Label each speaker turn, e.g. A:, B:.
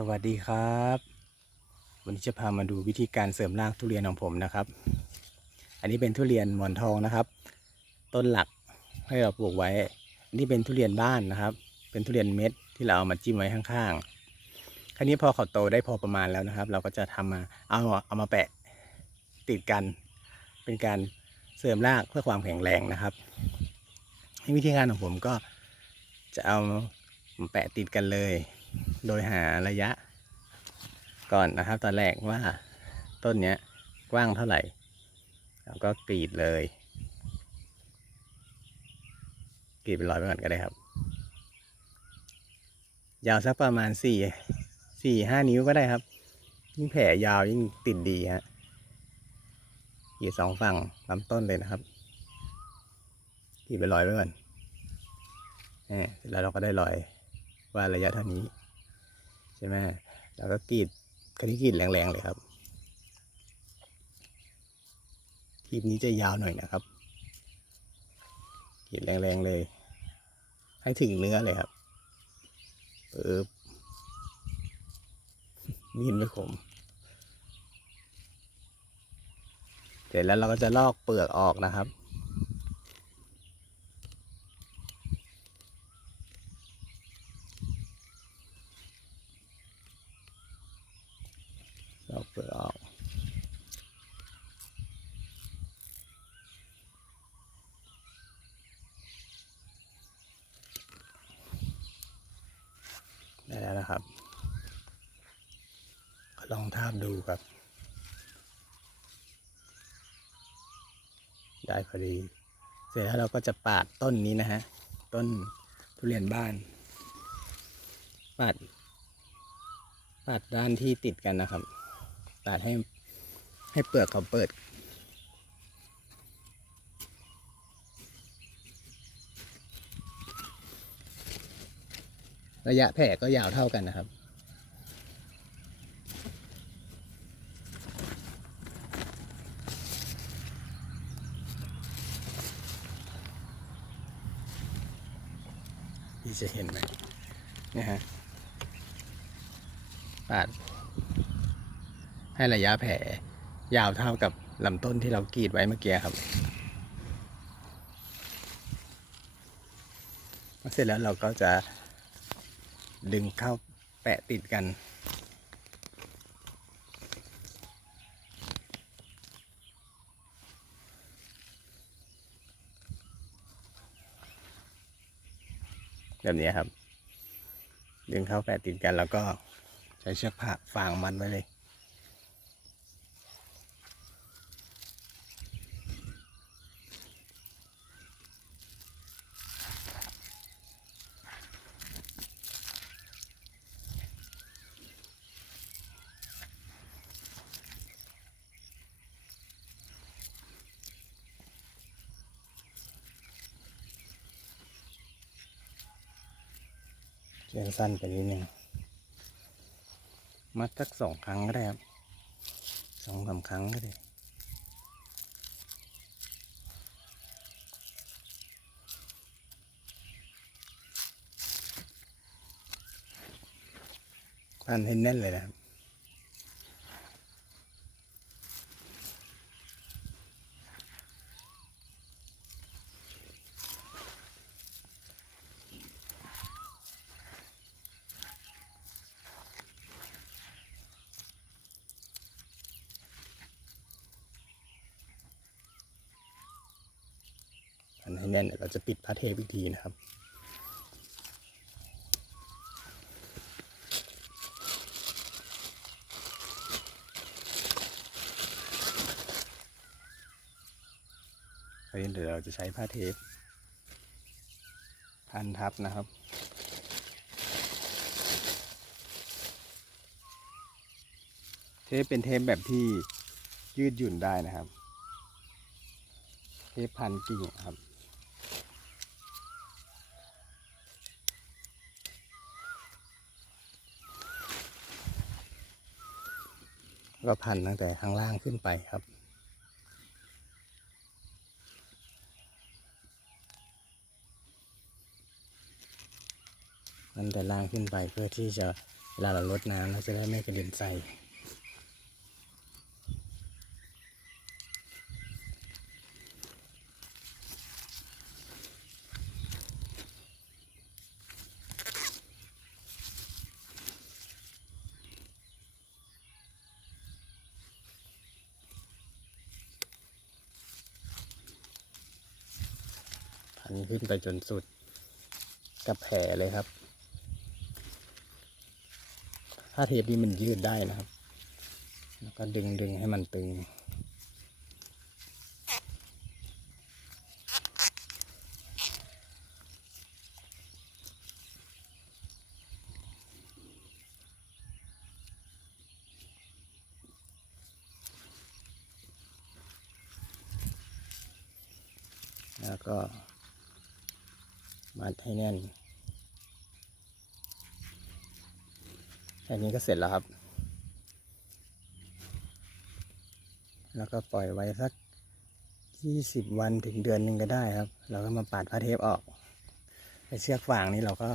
A: สวัสดีครับ วันนี้จะพามาดูวิธีการเสริมรากทุเรียนของผมนะครับ อันนี้เป็นทุเรียนหมอนทองนะครับ ต้นหลักให้เราปลูกไว้อันนี้เป็นทุเรียนบ้านนะครับ เป็นทุเรียนเม็ดที่เราเอามาจิ้มไว้ข้างๆคราวนี้พอเขาโตได้พอประมาณแล้วนะครับ เราก็จะทำมาเอาเอามาแปะติดกัน เป็นการเสริมรากเพื่อความแข็งแรงนะครับวิธีการของผมก็จะเอาแปะติดกันเลย โดยหาระยะ ก่อนนะครับ ตอนแรกว่าต้นเนี้ยกว้างเท่าไหร่แล้วก็กรีดเลยกรีดเป็นรอยไปก่อนก็ได้ครับ ยาวสักประมาณสี่สี่ห้านิ้วก็ได้ครับ ยิ่งแผ่ยาวยิ่งติดดีฮะกรีดสองฝั่งลำต้นเลยนะครับกรีดเป็นรอยไปก่อนแหมเสร็จแล้วเราก็ได้รอยว่าระยะเท่านี้ ใช่ไหมแล้วก็กรีดคดีกรีดแรงๆเลยครับคลิปนี้จะยาวหน่อยนะครับกรีดแรงๆเลย ให้ถึงเนื้อเลยครับเออมีดไม่คมเสร็จแล้วเราก็จะลอกเปลือกออกนะครับ เปลืออกได้แล้วนะครับ ลองทาบดูครับ ได้พอดี เสร็จแล้วเราก็จะปาดต้นนี้นะฮะ ต้นทุเรียนบ้าน ปาดปาดด้านที่ติดกันนะครับ ปาดให้ให้เปลือกเขาเปิด ระยะแผ่ก็ยาวเท่ากันนะครับพี่จะเห็นไหมเนี่ยฮะปาด ให้ระยะแผลยาวเท่ากับลำต้นที่เรากรีดไว้เมื่อกี้ครับเสร็จแล้วเราก็จะดึงเข้าแปะติดกัน แบบนี้ครับ ดึงเข้าแปะติดกันแล้วก็ใช้เชือกผ้าฟางมัดไว้เลย เชืองสั้นไปนิดนึงมัดสักสองครั้งก็ได้ครับสองสามครั้งก็ได้พันให้แน่นเลยนะครับันให้แน่นเดี๋ยเราจะปิดพระเทปอีกทีนะครับเดี๋ยวเราจะใช้ผ้าเทปพันทับนะครับเทปเป็นเทปแบบที่ยืดหยุ่นได้นะครับ เทปพันกิ่งครับ ก็พันตั้งแต่ข้างล่างขึ้นไปครับมันแต่ล่างขึ้นไปเพื่อที่จะเวลาเราลดน้ำเราจะได้ไม่กระเด็นใส่ นขึ้นไปจนสุดกับแผลเลยครับ ถ้าเทปนี้มันยืดได้นะครับ แล้วก็ดึงดึงให้มันตึง แล้วก็ มัดให้แน่นแค่นี้ก็เสร็จแล้วครับ แล้วก็ปล่อยไว้สักยี่สิบวันถึงเดือนหนึ่งก็ได้ครับ เราก็มาปาดผ้าเทปออกไอเชือกฟางนี้เราก็